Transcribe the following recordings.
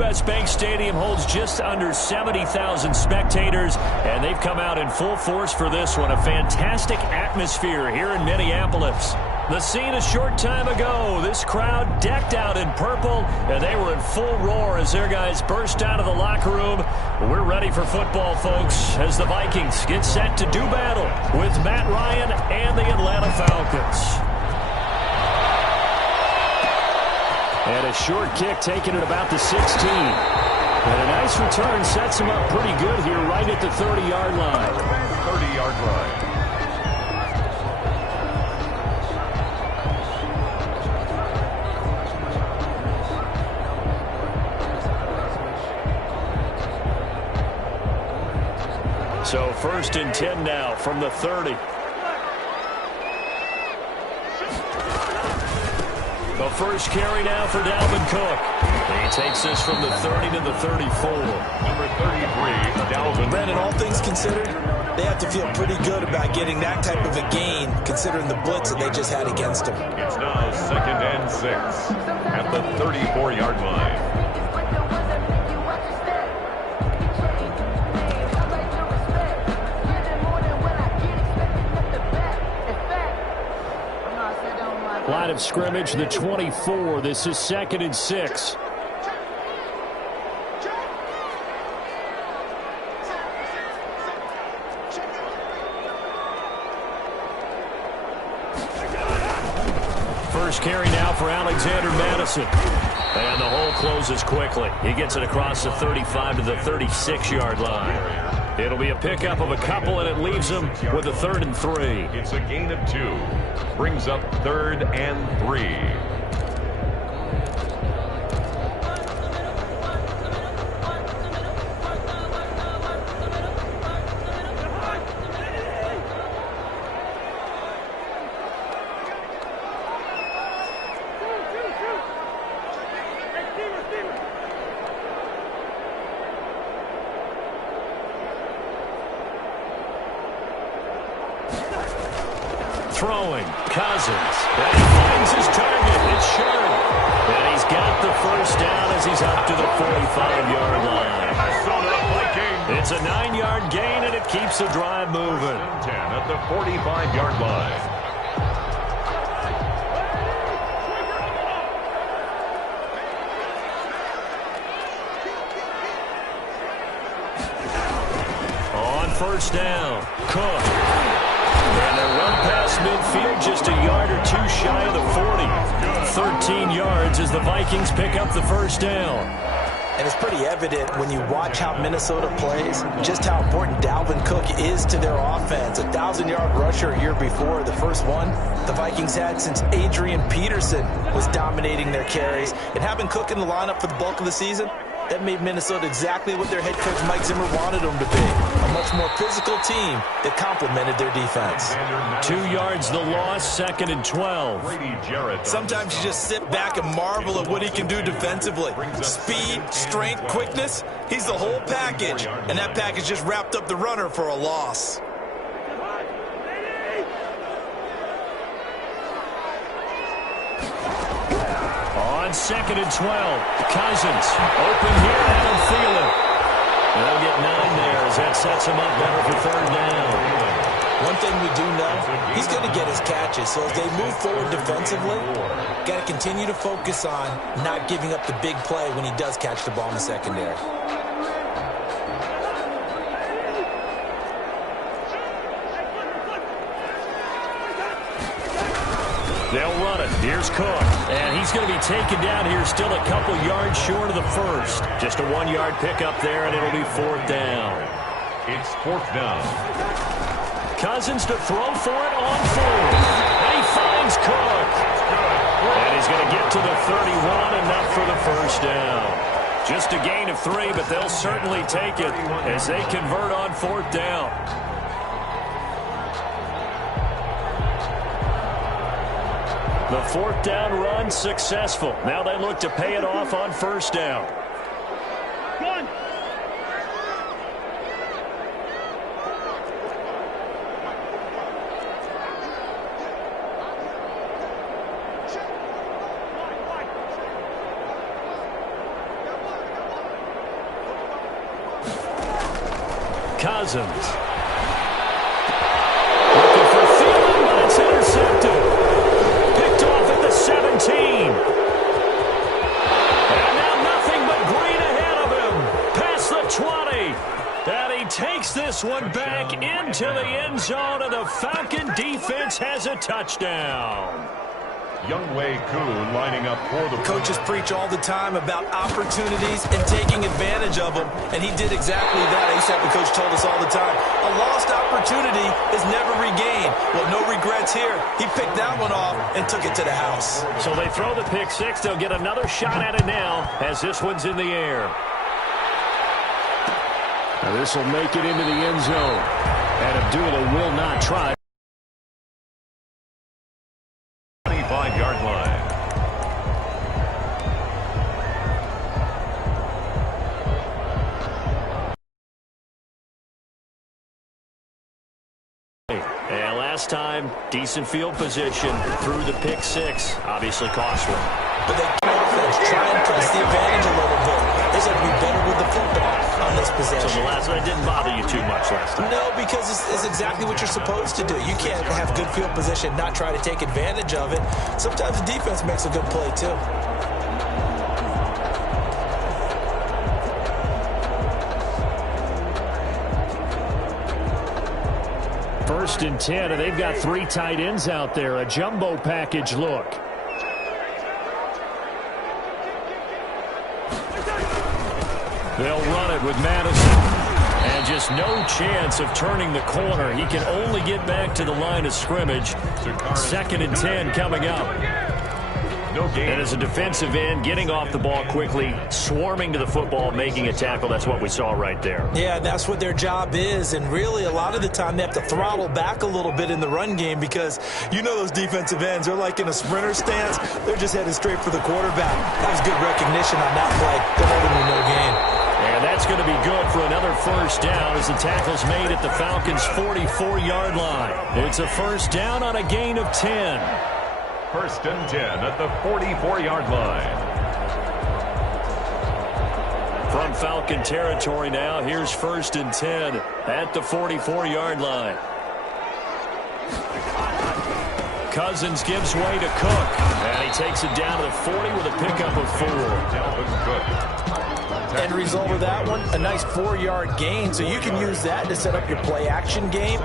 U.S. Bank Stadium holds just under 70,000 spectators, and they've come out in full force for this one. A fantastic atmosphere here in Minneapolis. The scene a short time ago, this crowd decked out in purple, and they were in full roar as their guys burst out of the locker room. We're ready for football, folks, as the Vikings get set to do battle with Matt Ryan and the Atlanta Falcons. And a short kick taken at about the 16. And a nice return sets him up pretty good here right at the 30-yard line. 30-yard line. So 1st and 10 now from the 30. The first carry now for Dalvin Cook. He takes this from the 30 to the 34. Number 33, Dalvin. Brandon, all things considered, they have to feel pretty good about getting that type of a gain, considering the blitz that they just had against them. It's now 2nd and 6 at the 34-yard line. Line of scrimmage, the 24. This is 2nd and 6. First carry now for Alexander Madison. And the hole closes quickly. He gets it across the 35 to the 36-yard line. It'll be a pickup of a couple, and it leaves him with a 3rd and 3. It's a gain of 2. Brings up 3rd and 3. Throwing, Cousins, and he finds his target. It's short. And he's got the first down as he's up to the 45-yard line. It's a 9-yard gain, and it keeps the drive moving. 10 at the 45-yard line. On first down, Cook. And they're well past midfield, just a yard or two shy of the 40. 13 yards as the Vikings pick up the first down. And it's pretty evident when you watch how Minnesota plays, just how important Dalvin Cook is to their offense. A 1,000-yard rusher a year before, the first one the Vikings had since Adrian Peterson was dominating their carries. And having Cook in the lineup for the bulk of the season, that made Minnesota exactly what their head coach Mike Zimmer wanted them to be. A much more physical team that complemented their defense. 2 yards the loss, 2nd and 12. Sometimes you just sit back and marvel at what he can do defensively. Speed, strength, quickness, he's the whole package. And that package just wrapped up the runner for a loss. On 2nd and 12, Cousins open here, Adam Thielen. They'll get 9 there as that sets him up better for 3rd down. One thing we do know, he's going to get his catches. So as they move forward defensively, got to continue to focus on not giving up the big play when he does catch the ball in the secondary. They'll run it. Here's Cook. And he's going to be taken down here still a couple yards short of the first. Just a 1-yard pickup there, and it'll be 4th down. It's 4th down. Cousins to throw for it on 4th. And he finds Cook. And he's going to get to the 31, enough for the first down. Just a gain of 3, but they'll certainly take it as they convert on 4th down. The 4th down run successful. Now they look to pay it off on 1st down. Cousins. Looking for Thielen, but it's intercepted. Picked off at the 17. And now nothing but green ahead of him. Past the 20. And he takes this one back into the end zone, and the Falcon defense has a touchdown. Younghoe Koo lining up for the... Coaches preach all the time about opportunities and taking advantage of them, and he did exactly that. ASAP, the coach told us all the time, a lost opportunity is never regained. Well, no regrets here. He picked that one off and took it to the house. So they throw the pick six. They'll get another shot at it now as this one's in the air. Now this will make it into the end zone. And Abdullah will not try. 25-yard line. And last time, decent field position through the pick six. Obviously costly. But they try and press the advantage a little bit. They said be better with the football on this possession. So the last one didn't bother you too much last time. No, because it's exactly what you're supposed to do. You can't have good field position, not try to take advantage of it. Sometimes the defense makes a good play, too. First and 10, and they've got three tight ends out there. A jumbo package look. They'll run it with Madison. And just no chance of turning the corner. He can only get back to the line of scrimmage. Second and 10 coming up. And as a defensive end, getting off the ball quickly, swarming to the football, making a tackle. That's what we saw right there. Yeah, that's what their job is. And really, a lot of the time, they have to throttle back a little bit in the run game because you know those defensive ends, they're like in a sprinter stance. They're just headed straight for the quarterback. That was good recognition on that play. They're holding him no gain. And that's going to be good for another first down as the tackle's made at the Falcons' 44-yard line. It's a first down on a gain of 10. First and 10 at the 44-yard line. From Falcon territory now, here's first and 10 at the 44-yard line. Cousins gives way to Cook, and he takes it down to the 40 with a pickup of 4. Dalvin Cook. End result of that one, a nice 4-yard gain. So you can use that to set up your play-action game,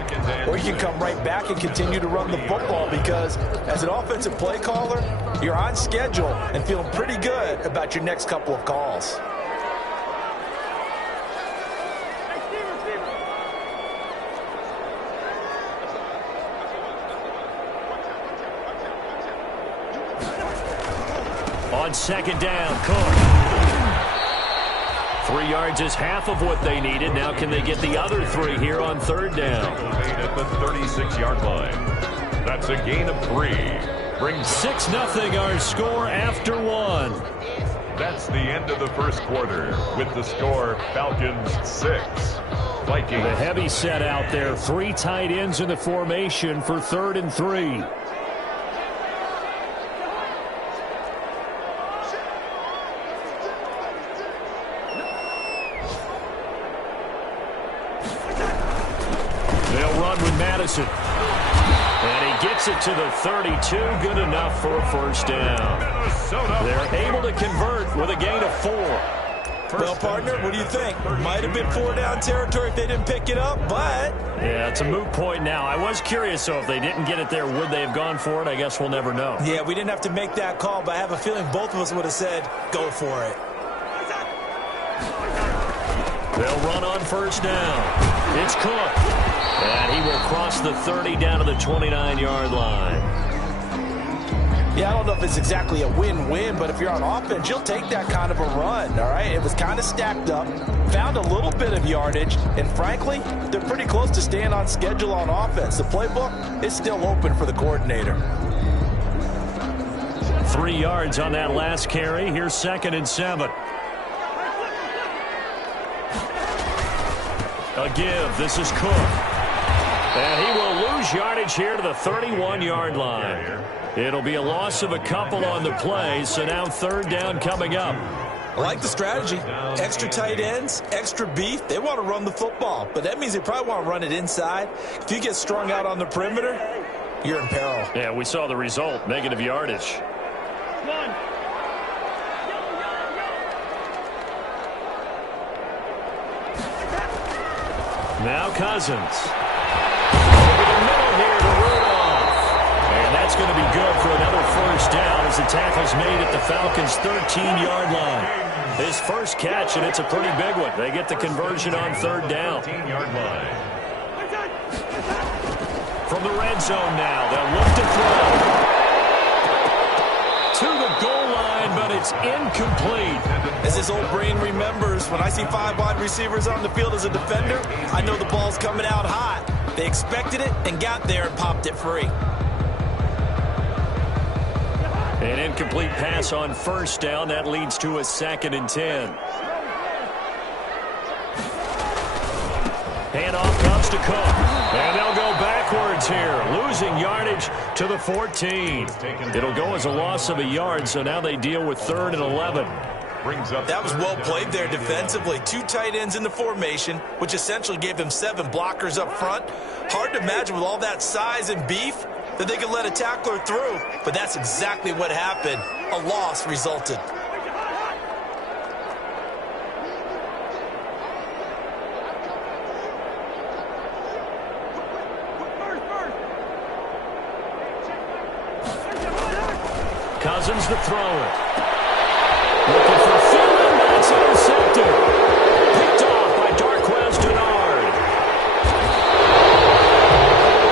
or you can come right back and continue to run the football because as an offensive play caller, you're on schedule and feeling pretty good about your next couple of calls. On second down, Cook. 3 yards is half of what they needed. Now can they get the other 3 here on third down? At the 36-yard line. That's a gain of 3. Brings 6-0 our score after 1. That's the end of the first quarter with the score Falcons 6. Vikings. The heavy set out there. 3 tight ends in the formation for 3rd and 3. Madison. And he gets it to the 32. Good enough for a first down. They're able to convert with a gain of 4. Well, partner, what do you think? Might have been 4-down territory if they didn't pick it up, but... Yeah, it's a moot point now. I was curious, so if they didn't get it there, would they have gone for it? I guess we'll never know. Yeah, we didn't have to make that call, but I have a feeling both of us would have said, go for it. They'll run on first down. It's Cook. And he will cross the 30 down to the 29-yard line. Yeah, I don't know if it's exactly a win-win, but if you're on offense, you'll take that kind of a run, all right? It was kind of stacked up, found a little bit of yardage, and frankly, they're pretty close to staying on schedule on offense. The playbook is still open for the coordinator. 3 yards on that last carry. Here's 2nd and 7. A give. This is Cook. And he will lose yardage here to the 31-yard line. It'll be a loss of a couple on the play, so now 3rd down coming up. I like the strategy. Extra tight ends, extra beef. They want to run the football, but that means they probably want to run it inside. If you get strung out on the perimeter, you're in peril. Yeah, we saw the result, negative yardage. Now Cousins. Over the middle here to Rudolph. And that's going to be good for another first down as the tackle's made at the Falcons' 13-yard line. His first catch, and it's a pretty big one. They get the conversion on third down. 13-yard line. From the red zone now, they'll look to throw. To the goal line, but it's incomplete. As his old brain remembers, when I see 5 wide receivers on the field as a defender, I know the ball's coming out hot. They expected it and got there and popped it free. An incomplete pass on first down. That leads to a 2nd and 10. Handoff comes to Cook. And they'll go backwards here, losing yardage to the 14. It'll go as a loss of a yard, so now they deal with 3rd and 11. That was well played there defensively. 2 tight ends in the formation, which essentially gave them 7 blockers up front. Hard to imagine with all that size and beef that they could let a tackler through, but that's exactly what happened. A loss resulted. Cousins to throw it. Looking for Thielen. That's intercepted. Picked off by Darquez Denard.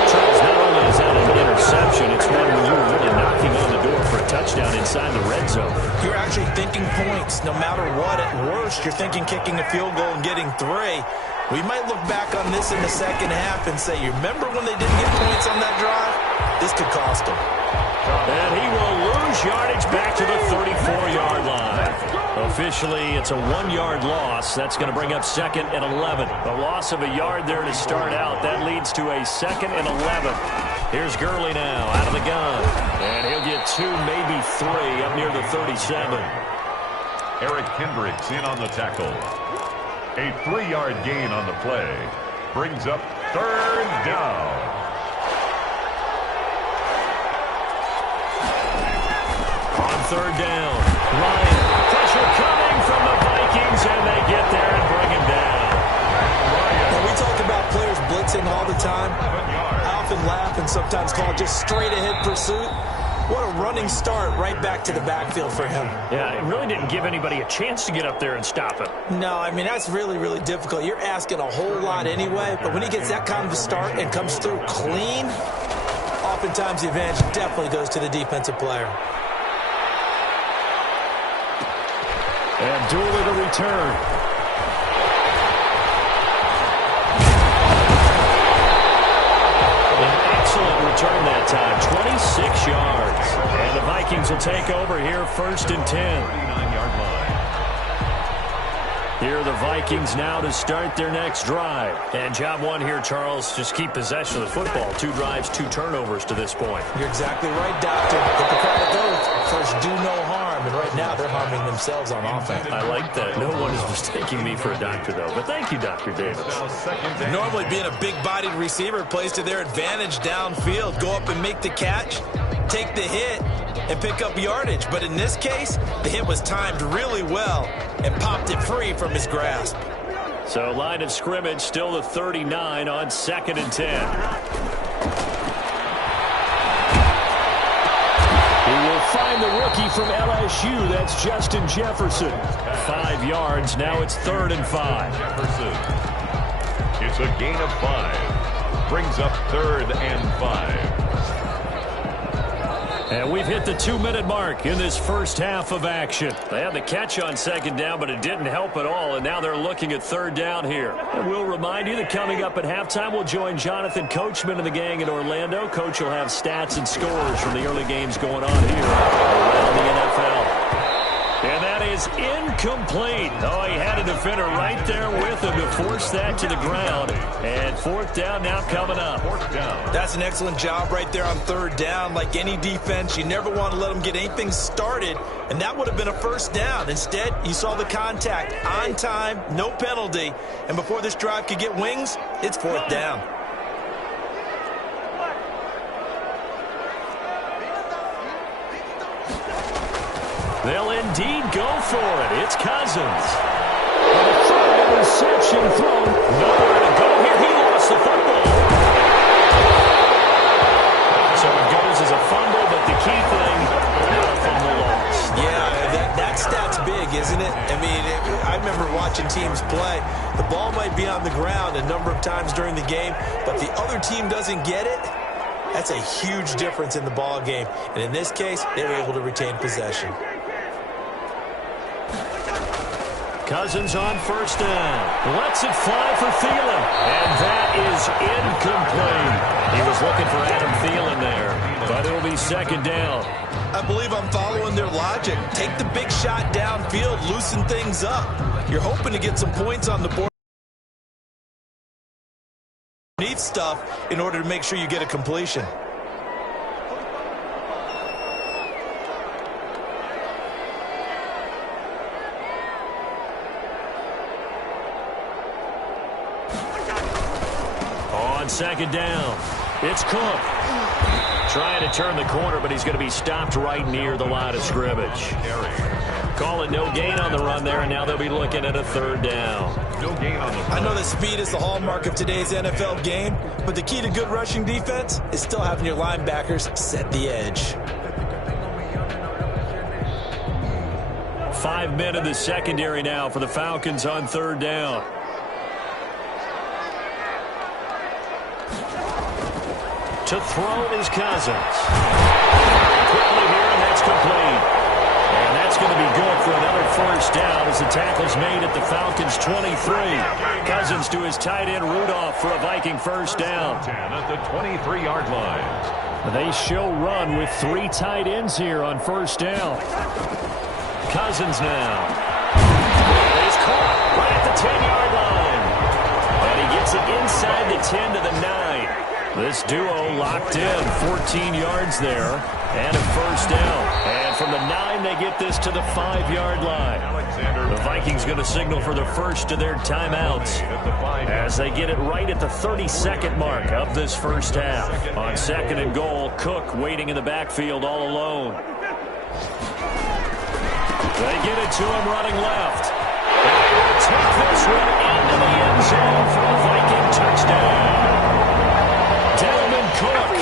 Charles, not only is that an interception, it's one where you were really knocking on the door for a touchdown inside the red zone. You're actually thinking points no matter what. At worst, you're thinking kicking a field goal and getting 3. We might look back on this in the second half and say, you remember when they didn't get points on that drive? This could cost them. And he will lose yardage back to the 34-yard line. Officially, it's a 1-yard loss. That's going to bring up 2nd and 11. A loss of a yard there to start out. That leads to a 2nd and 11. Here's Gurley now out of the gun. And he'll get 2, maybe 3 up near the 37. Eric Kendricks in on the tackle. A 3-yard gain on the play. Brings up 3rd down. On 3rd down, Ryan, pressure coming from the Vikings, and they get there and bring him down. When we talk about players blitzing all the time, I often laugh and sometimes call it just straight-ahead pursuit. What a running start right back to the backfield for him. Yeah, it really didn't give anybody a chance to get up there and stop him. No, I mean, that's really, really difficult. You're asking a whole lot anyway, but when he gets that kind of a start and comes through clean, oftentimes the advantage definitely goes to the defensive player. Abdullah to return. An excellent return that time, 26 yards. And the Vikings will take over here 1st and 10. 39-yard line. Here are the Vikings now to start their next drive. And job 1 here, Charles, just keep possession of the football. 2 drives, 2 turnovers to this point. You're exactly right, Doctor. Hippocratic oath. First, do no harm. And right now, they're harming themselves on offense. I like that. No one is mistaking me for a doctor, though. But thank you, Dr. Davis. Normally, being a big-bodied receiver plays to their advantage downfield. Go up and make the catch, take the hit, and pick up yardage. But in this case, the hit was timed really well and popped it free from his grasp. So line of scrimmage still the 39 on 2nd and 10. He will find the rookie from LSU. That's Justin Jefferson. 5 yards. Now it's 3rd and 5. Jefferson. It's a gain of 5. Brings up 3rd and 5. And we've hit the 2-minute mark in this first half of action. They had the catch on 2nd down, but it didn't help at all, and now they're looking at 3rd down here. And we'll remind you that coming up at halftime, we'll join Jonathan Coachman and the gang in Orlando. Coach will have stats and scores from the early games going on here around the NFL. And that is is incomplete. Oh, he had a defender right there with him to force that to the ground. And fourth down now coming up. That's an excellent job right there on third down. Like any defense, you never want to let them get anything started, and that would have been a first down. Instead, you saw the contact on time, no penalty, and before this drive could get wings, it's fourth down. They'll indeed go for it. It's Cousins. And a third interception thrown. Nowhere to go here. He lost the football. So it goes as a fumble, but the key thing, not a fumble loss. Yeah, that stat's big, isn't it? I mean, I remember watching teams play. The ball might be on the ground a number of times during the game, but the other team doesn't get it. That's a huge difference in the ball game. And in this case, they were able to retain possession. Cousins on first down. Lets it fly for Thielen. And that is incomplete. He was looking for Adam Thielen there. But it'll be second down. I believe I'm following their logic. Take the big shot downfield, loosen things up. You're hoping to get some points on the board. Need stuff in order to make sure you get a completion. On second down, it's Cook. Trying to turn the corner, but he's going to be stopped right near the line of scrimmage. Call it no gain on the run there, and now they'll be looking at a third down. No gain on the run. I know that speed is the hallmark of today's NFL game, but the key to good rushing defense is still having your linebackers set the edge. 5 men in the secondary now for the Falcons on third down. To throw is Cousins. Quickly here, and that's complete. And that's going to be good for another first down as the tackle's made at the Falcons' 23. Cousins to his tight end Rudolph for a Viking first down. 10 at the 23-yard line. They show run with 3 tight ends here on first down. Cousins now. He's caught right at the 10-yard line. And he gets it inside the 10 to the 9. This duo locked in, 14 yards there, and a first down. And from the 9, they get this to the 5-yard line. The Vikings going to signal for the first of their timeouts as they get it right at the 32nd mark of this first half. On second and goal, Cook waiting in the backfield all alone. They get it to him running left. And they will take this one into the end zone for a Viking touchdown. Cook,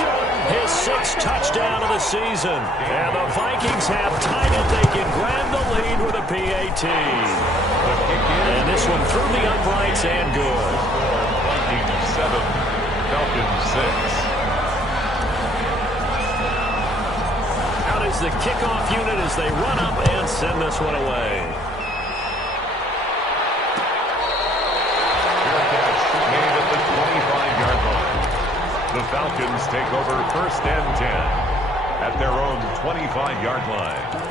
his 6th touchdown of the season. And the Vikings have tied it. They can grab the lead with a PAT. And this one through the uprights and good. Vikings 7, Falcons 6. Out is the kickoff unit as they run up and send this one away. Made at the 25-yard line. The Falcons take over first and 10 at their own 25-yard line.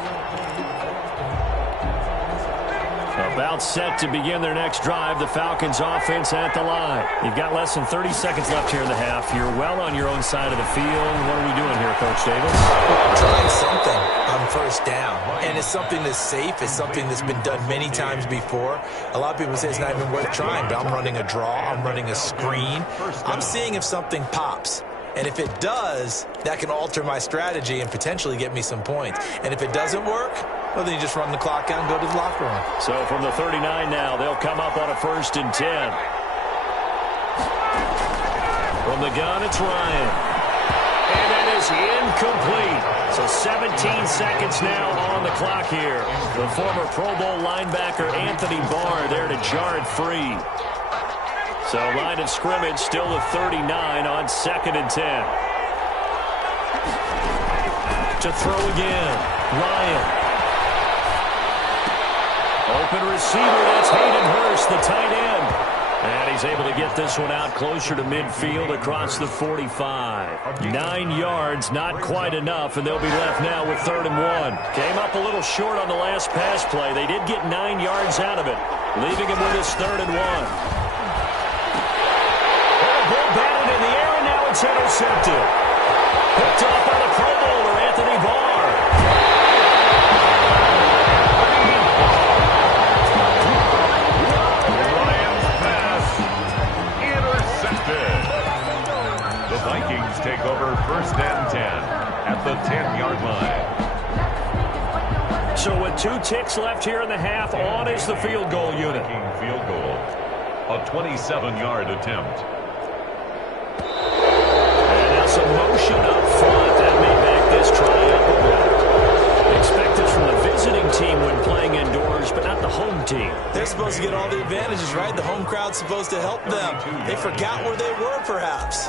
About set to begin their next drive. The Falcons offense at the line. You've got less than 30 seconds left here in the half. You're well on your own side of the field. What are we doing here, Coach Davis? Well, trying something on first down. And it's something that's safe. It's something that's been done many times before. A lot of people say it's not even worth trying, but I'm running a draw. I'm running a screen. I'm seeing if something pops. And if it does, that can alter my strategy and potentially get me some points. And if it doesn't work, well, then you just run the clock out and go to the locker room. So from the 39 now, they'll come up on a first and 10. From the gun, it's Ryan. And that is incomplete. So 17 seconds now on the clock here. The former Pro Bowl linebacker Anthony Barr there to jar it free. So line of scrimmage still the 39 on second and 10. To throw again, Ryan. Open receiver, that's Hayden Hurst, the tight end. And he's able to get this one out closer to midfield across the 45. 9 yards, not quite enough, and they'll be left now with 3rd and 1. Came up a little short on the last pass play. They did get 9 yards out of it, leaving him with his 3rd and 1. Ball batted in the air, and now it's intercepted. Picked off by the Pro Bowler, Anthony Barr. The Vikings take over 1st and 10 at the 10-yard line. So with 2 ticks left here in the half, on is the field goal unit. Field goal, a 27-yard attempt. And now some motion up front. That may back this try up a bit. Expect this from the visiting team when playing indoors, but not the home team. They're supposed to get all the advantages, right? The home crowd's supposed to help them. They forgot where they were, perhaps.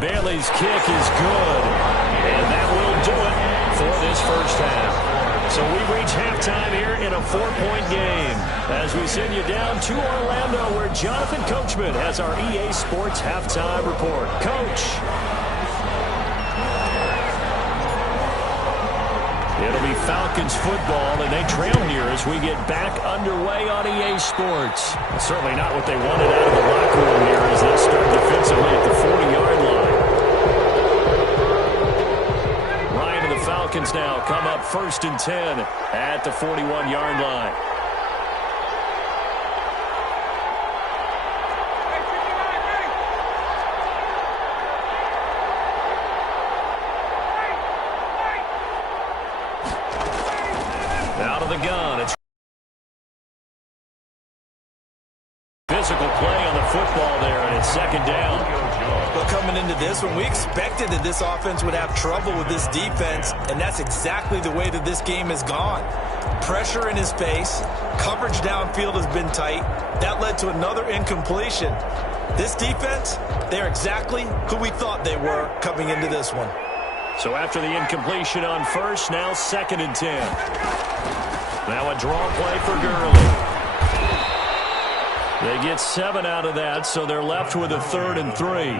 Bailey's kick is good, and that will do it for this first half. So we reach halftime here in a 4-point game as we send you down to Orlando, where Jonathan Coachman has our EA Sports halftime report. Coach. It'll be Falcons football, and they trail here as we get back underway on EA Sports. Certainly not what they wanted out of the locker room here as they start defensively at the 40-yard line. Ryan and the Falcons now come up 1st and 10 at the 41-yard line. Out of the gun. It's physical play on the football there, and it's 2nd down. But coming into this one, we expected that this offense would have trouble with this defense, and that's exactly the way that this game has gone. Pressure in his face, coverage downfield has been tight. That led to another incompletion. This defense, they're exactly who we thought they were coming into this one. So after the incompletion on first, now 2nd and 10. Now a draw play for Gurley. They get 7 out of that, so they're left with a 3rd and 3.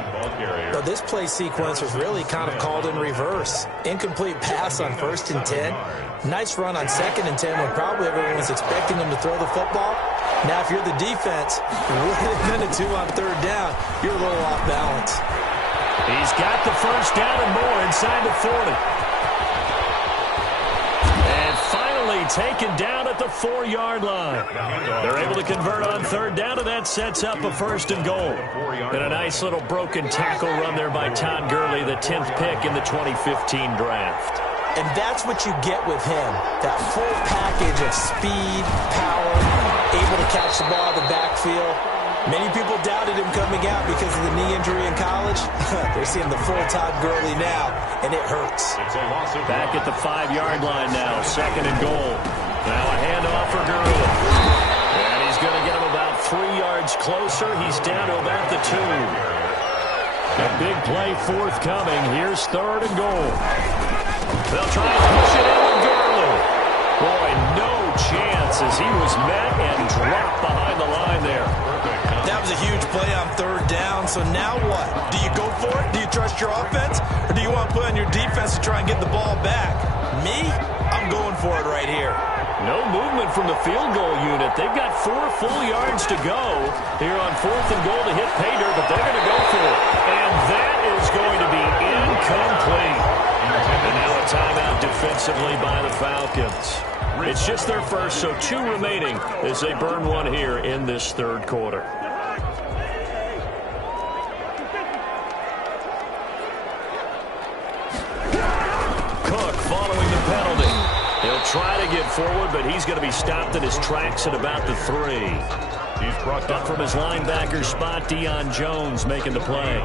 Now this play sequence was really kind of called in reverse. Incomplete pass on 1st and 10. Nice run on 2nd and 10 when probably everyone was expecting them to throw the football. Now if you're the defense, with a minute 2 on 3rd down, you're a little off balance. He's got the first down and more inside the 40. And finally taken down at the 4-yard line. They're able to convert on 3rd down, and that sets up a 1st and goal. And a nice little broken tackle run there by Todd Gurley, the 10th pick in the 2015 draft. And that's what you get with him, that full package of speed, power, able to catch the ball in the backfield. Many people doubted him coming out because of the knee injury in college. They're seeing the full Todd Gurley now, and it hurts. Back at the 5-yard line now, 2nd and goal. Now a handoff for Gurley. And he's going to get him about 3 yards closer. He's down to about the 2. A big play forthcoming. Here's 3rd and goal. They'll try to push it in with Gurley. Boy, no chance as he was met and dropped behind the line there. That was a huge play on 3rd down, so now what? Do you go for it? Do you trust your offense? Or do you want to put on your defense to try and get the ball back? Me? I'm going for it right here. No movement from the field goal unit. They've got 4 full yards to go here on 4th and goal to hit pay dirt, but they're going to go for it. And that is going to be incomplete. And now a timeout defensively by the Falcons. It's just their first, so 2 remaining as they burn 1 here in this 3rd quarter. Cook following the penalty. He'll try to get forward, but he's going to be stopped in his tracks at about the 3. He's brought up from his linebacker spot. Deion Jones making the play.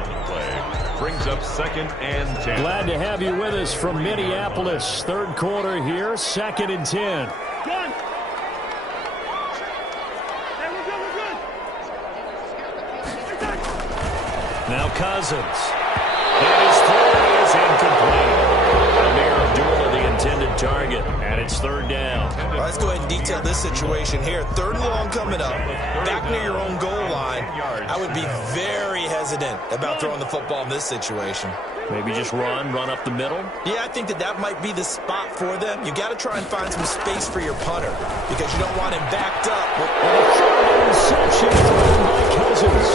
Brings up 2nd and 10. Glad to have you with us from Minneapolis. 3rd quarter here, 2nd and 10. Now Cousins. And his throw is incomplete. Amir Abdullah, the intended target, and it's third down. Well, let's go ahead and detail this situation here. Third and long coming up, back near your own goal line. I would be very hesitant about throwing the football in this situation. Maybe just run up the middle? Yeah, I think that might be the spot for them. You got to try and find some space for your punter because you don't want him backed up. Interception thrown by Cousins.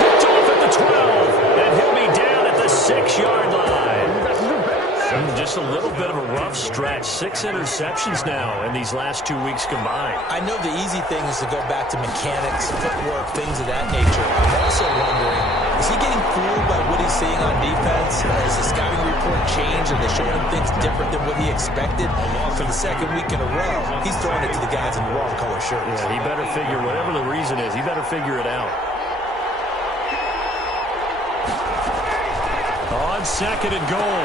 Picked off at the 12, and he'll be down at the 6-yard line. Just a little bit of a rough stretch. 6 interceptions now in these last 2 weeks combined. I know the easy thing is to go back to mechanics, footwork, things of that nature. I'm also wondering, is he getting fooled by what he's seeing on defense? Has the scouting report changed? Are they showing him things different than what he expected? For the second week in a row, he's throwing it to the guys in the wrong color shirts. Yeah, he better figure, whatever the reason is, he better figure it out. On second and goal,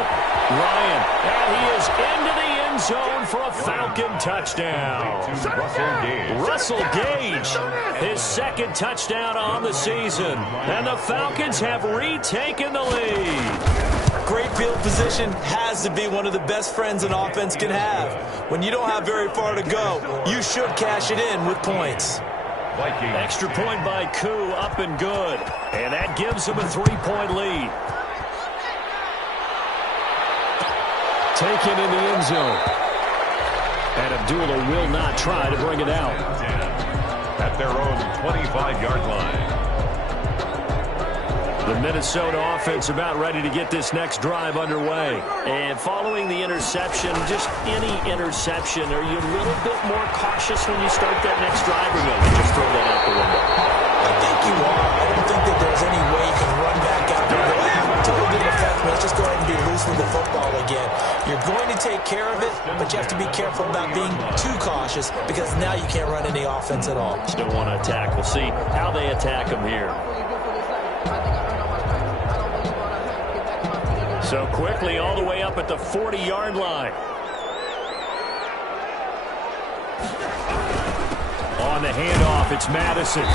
Ryan, and he is into the end zone for a Falcon touchdown. Russell Gage, his second touchdown on the season, and the Falcons have retaken the lead. Great field position has to be one of the best friends an offense can have. When you don't have very far to go, you should cash it in with points. Extra point by Koo, up and good, and that gives him a 3-point lead. Taken in the end zone. And Abdullah will not try to bring it out. At their own 25-yard line. The Minnesota offense about ready to get this next drive underway. And following the interception, just any interception, are you a little bit more cautious when you start that next drive, or no, you just throw that out the window? I think you are. I don't think that there's any way you can run back out there and go, totally didn't affect me. Let's just go ahead and be loose with the football again. You're going to take care of it, but you have to be careful about being too cautious because now you can't run any offense at all. Still want to attack. We'll see how they attack them here. So quickly all the way up at the 40-yard line. On the handoff, it's Madison.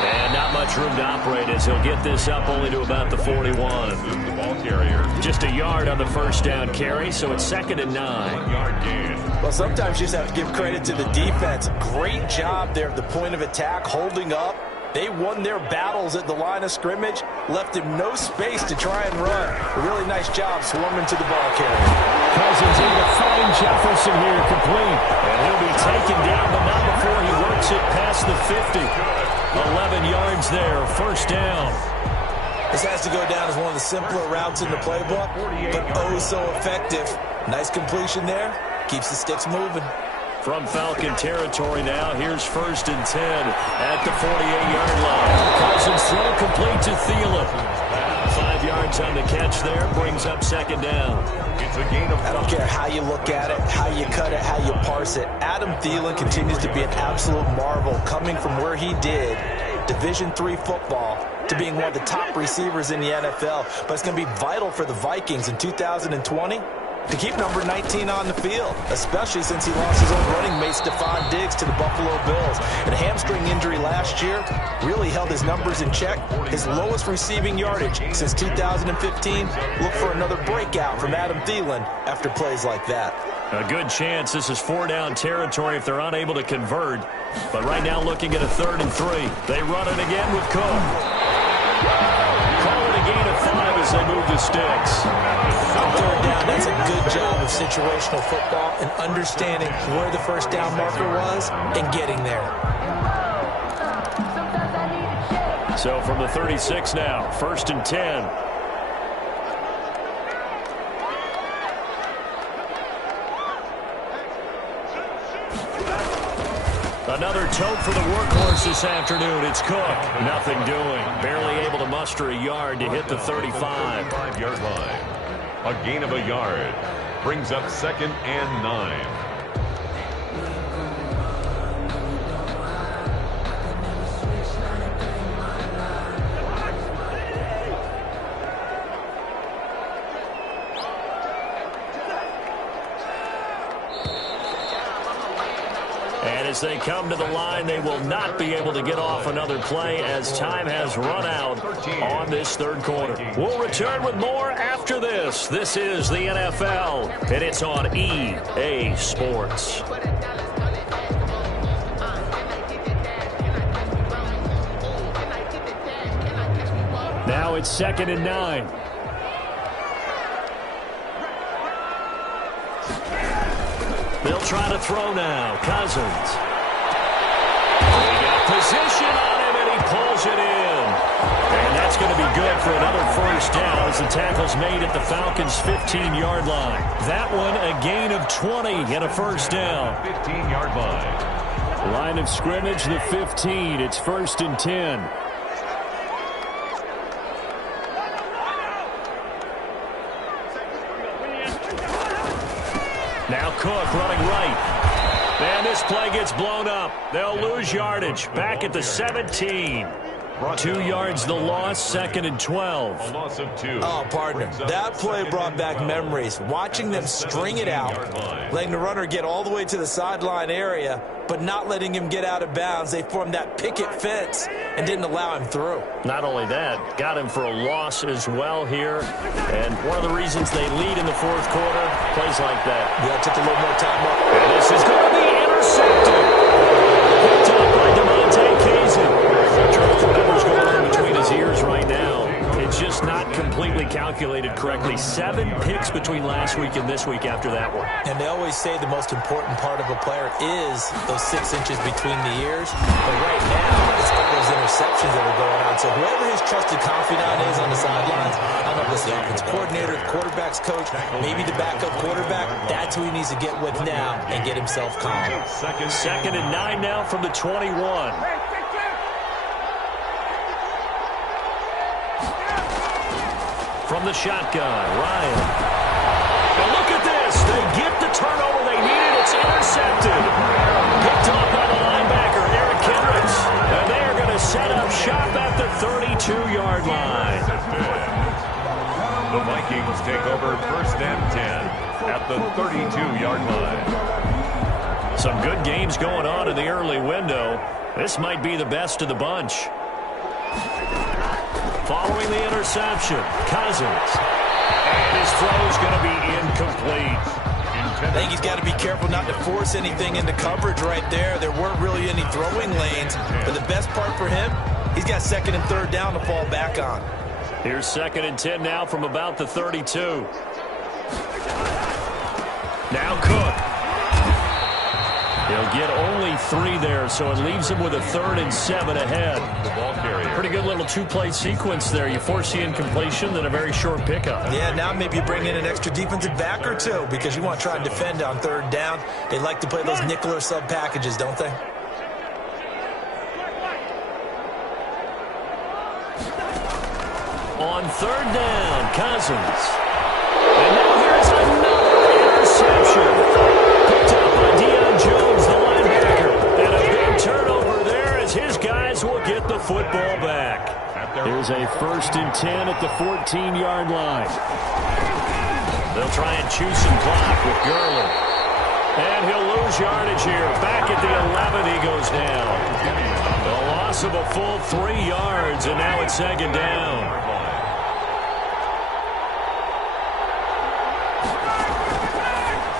And not much room to operate as he'll get this up only to about the 41. The ball carrier. Just a yard on the first down carry, so it's 2nd and 9. 1-yard gain. Well, sometimes you just have to give credit to the defense. Great job there at the point of attack, holding up. They won their battles at the line of scrimmage, left him no space to try and run. A really nice job swarming to the ball carrier. Cousins in to find Jefferson here, complete. And he'll be taken down, but not before he works it past the 50. 11 yards there, first down. This has to go down as one of the simpler routes in the playbook, but oh so effective. Nice completion there. Keeps the sticks moving. From Falcon territory now, here's 1st and 10 at the 48-yard line. Cousins throw complete to Thielen. 5 yards on the catch there, brings up 2nd down. It's a gain of I don't care how you look at it, how you cut it, how you parse it. Adam Thielen continues to be an absolute marvel, coming from where he did, Division III football, to being one of the top receivers in the NFL. But it's going to be vital for the Vikings in 2020 to keep number 19 on the field, especially since he lost his own running mate, Stephon Diggs, to the Buffalo Bills. And a hamstring injury last year really held his numbers in check. His lowest receiving yardage since 2015. Look for another breakout from Adam Thielen after plays like that. A good chance this is 4-down territory if they're unable to convert. But right now looking at a 3rd and 3. They run it again with Cook. Call it a gain of 5 as they move the sticks. On 3rd down, that's a good job of situational football and understanding where the first down marker was and getting there. So from the 36 now, 1st and 10. Another tote for the workhorse this afternoon. It's Cook. Nothing doing. Barely able to muster a yard to hit the 35. 5-yard line. A gain of a yard. Brings up 2nd and 9. as they come to the line. They will not be able to get off another play as time has run out on this third quarter. We'll return with more after this. This is the NFL, and it's on EA Sports. Now it's 2nd and 9. They'll try to throw now. Cousins. They got position on him, and he pulls it in. And that's going to be good for another first down as the tackle's made at the Falcons' 15-yard line. That one a gain of 20 and a first down. 15-yard line. Line of scrimmage, the 15. It's 1st and 10. Now Cook running right. And this play gets blown up. They'll lose yardage. Back at the 17. 2 yards the loss, 2nd and 12. A loss of 2. Oh, partner, that play brought back memories. Watching them string it out, letting the runner get all the way to the sideline area, but not letting him get out of bounds. They formed that picket fence and didn't allow him through. Not only that, got him for a loss as well here. And one of the reasons they lead in the fourth quarter, plays like that. Yeah, took a little more time up. And this is going to be intercepted. Picked up by DeMonte Kazin. Whatever's going on between his ears right now, it's just not completely calculated correctly. 7 picks between last week and this week after that one. And they always say the most important part of a player is those 6 inches between the ears. But right now, it's all those interceptions that are going on. So whoever his trusted confidant is on the sidelines, I don't know if it's the offense coordinator, the quarterback's coach, maybe the backup quarterback, that's who he needs to get with now and get himself calm. 2nd and 9 now from the 21. From the shotgun, Ryan. And look at this. They get the turnover they needed. It's intercepted. Picked up by the linebacker, Eric Kendricks. And they are going to set up shop at the 32-yard line. The Vikings take over 1st and 10 at the 32-yard line. Some good games going on in the early window. This might be the best of the bunch. Following the interception, Cousins. And his throw is going to be incomplete. I think he's got to be careful not to force anything into coverage right there. There weren't really any throwing lanes. But the best part for him, he's got 2nd and 3rd down to fall back on. Here's 2nd and 10 now from about the 32. Now Cook. He'll get only 3 there, so it leaves him with a 3rd and 7 ahead. The ball carrier. Pretty good little 2-play sequence there. You force the incompletion, then a very short pickup. Yeah, now maybe you bring in an extra defensive back or 2 because you want to try and defend on 3rd down. They like to play those nickel or sub packages, don't they? On 3rd down, Cousins. And now here's another interception. Picked up by Deion Jones, the linebacker. And a big turnover there as his guys will get the football back. Here's a 1st and 10 at the 14-yard line. They'll try and chew some clock with Gurley. And he'll lose yardage here. Back at the 11, he goes down. A loss of a full 3 yards, and now it's 2nd down.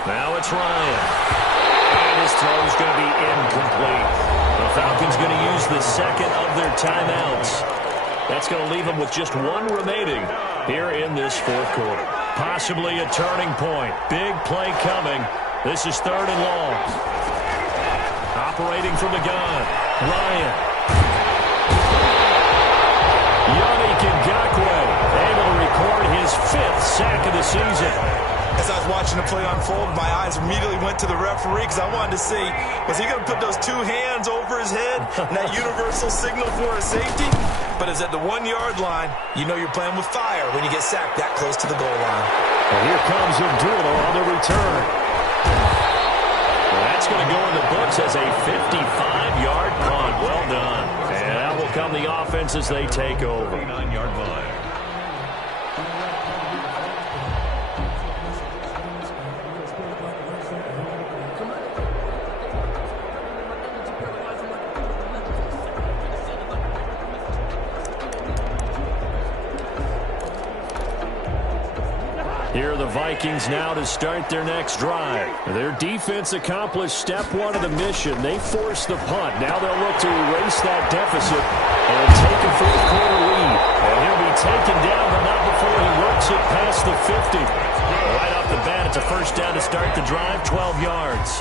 Now it's Ryan. And his throw's going to be incomplete. The Falcons going to use the 2nd of their timeouts. That's going to leave them with just 1 remaining here in this 4th quarter. Possibly a turning point. Big play coming. This is 3rd and long. Operating from the gun. Ryan. Yannick Ngakoue able to record his 5th sack of the season. As I was watching the play unfold, my eyes immediately went to the referee because I wanted to see, was he going to put those 2 hands over his head and that universal signal for a safety? But it's at the 1-yard line. You know you're playing with fire when you get sacked that close to the goal line. And here comes Abdullah on the return. That's going to go in the books as a 55-yard punt. Well done. And that will come the offense as they take over. 39-yard line. Here are the Vikings now to start their next drive. Their defense accomplished step one of the mission. They forced the punt. Now they'll look to erase that deficit and take a fourth-quarter lead. And he'll be taken down, but not before he works it past the 50. Right off the bat, it's a first down to start the drive, 12 yards.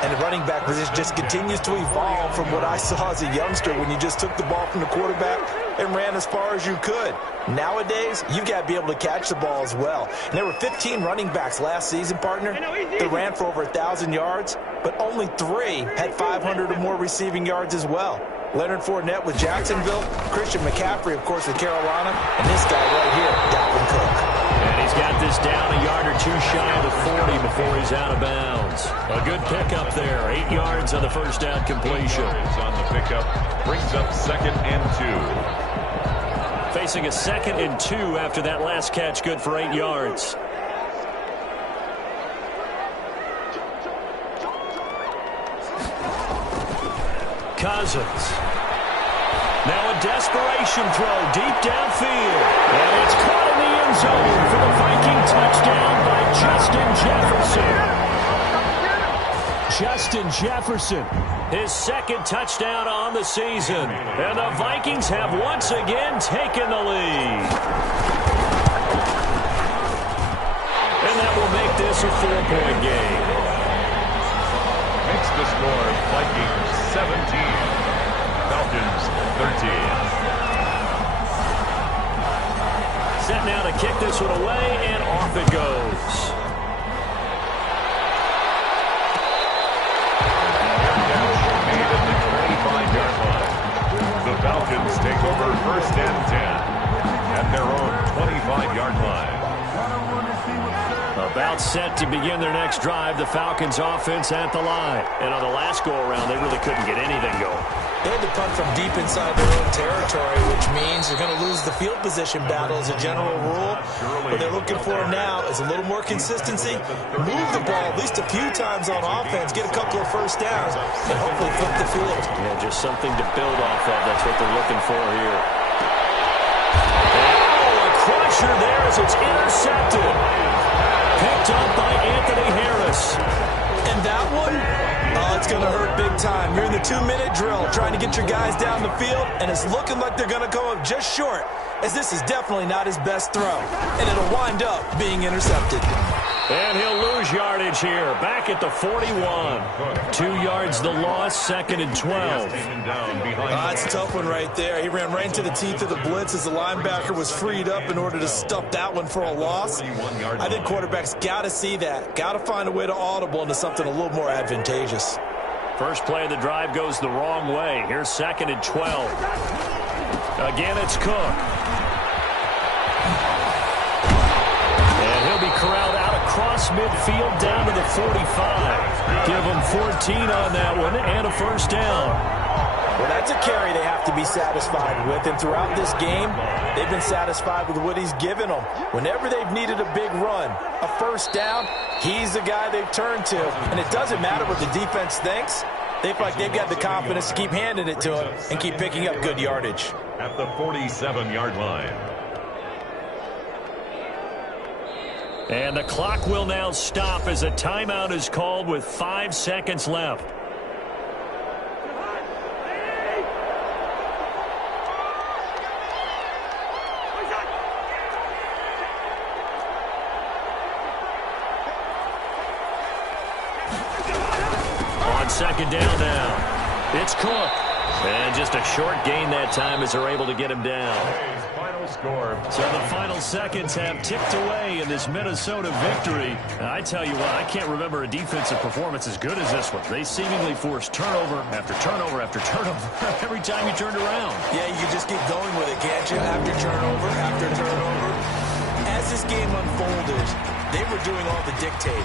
And the running back position just continues to evolve from what I saw as a youngster when you just took the ball from the quarterback and ran as far as you could. Nowadays, you've got to be able to catch the ball as well. And there were 15 running backs last season, partner, that ran for over 1,000 yards, but only 3 had 500 or more receiving yards as well. Leonard Fournette with Jacksonville, Christian McCaffrey, of course, with Carolina, and this guy right here, Dalvin Cook. And he's got this down a yard or two shy of the 40 before he's out of bounds. A good pickup there. 8 yards on the first down completion. On the pickup, brings up 2nd and 2. Facing a 2nd and 2 after that last catch, good for 8 yards. Cousins. Now a desperation throw deep downfield. And it's caught in the end zone for the Viking touchdown by Justin Jefferson. Justin Jefferson, his 2nd touchdown on the season. And the Vikings have once again taken the lead. And that will make this a 4-point game. Makes the score Vikings 17. Falcons 13. Set now to kick this one away, and off it goes. Made at the 25-yard line. The Falcons take over 1st and 10 at their own 25-yard line. About set to begin their next drive, the Falcons offense at the line. And on the last go-around, they really couldn't get anything going. They had to punt from deep inside their own territory, which means they're going to lose the field position battle as a general rule. What they're looking for now is a little more consistency, move the ball at least a few times on offense, get a couple of first downs, and hopefully flip the field. Yeah, just something to build off of. That's what they're looking for here. Oh, a crusher there as it's intercepted. Picked up by Anthony Harris. And that one, it's going to hurt big time. You're in the 2-minute drill trying to get your guys down the field, and it's looking like they're going to come up just short, as this is definitely not his best throw. And it'll wind up being intercepted. And he'll lose yardage here. Back at the 41. 2 yards the loss, 2nd and 12. That's a tough one right there. He ran right into the teeth of the blitz as the linebacker was freed up in order to stuff that one for a loss. I think quarterbacks got to see that. Got to find a way to audible into something a little more advantageous. First play of the drive goes the wrong way. Here's 2nd and 12. Again, it's Cook. And he'll be corralled out across midfield down to the 45. Give him 14 on that one and a first down. Well, that's a carry they have to be satisfied with. And throughout this game, they've been satisfied with what he's given them. Whenever they've needed a big run, a first down, he's the guy they've turned to. And it doesn't matter what the defense thinks. They feel like they've got the confidence to keep handing it to him and keep picking up good yardage. At the 47-yard line. And the clock will now stop as a timeout is called with 5 seconds left. On 2nd down now. It's Cook. And just a short gain that time as they're able to get him down. Score. So the final seconds have ticked away in this Minnesota victory. And I tell you what, I can't remember a defensive performance as good as this one. They seemingly forced turnover after turnover after turnover every time you turned around. Yeah, you can just keep going with it, can't you? After turnover, after turnover. As this game unfolded, they were doing all the dictating.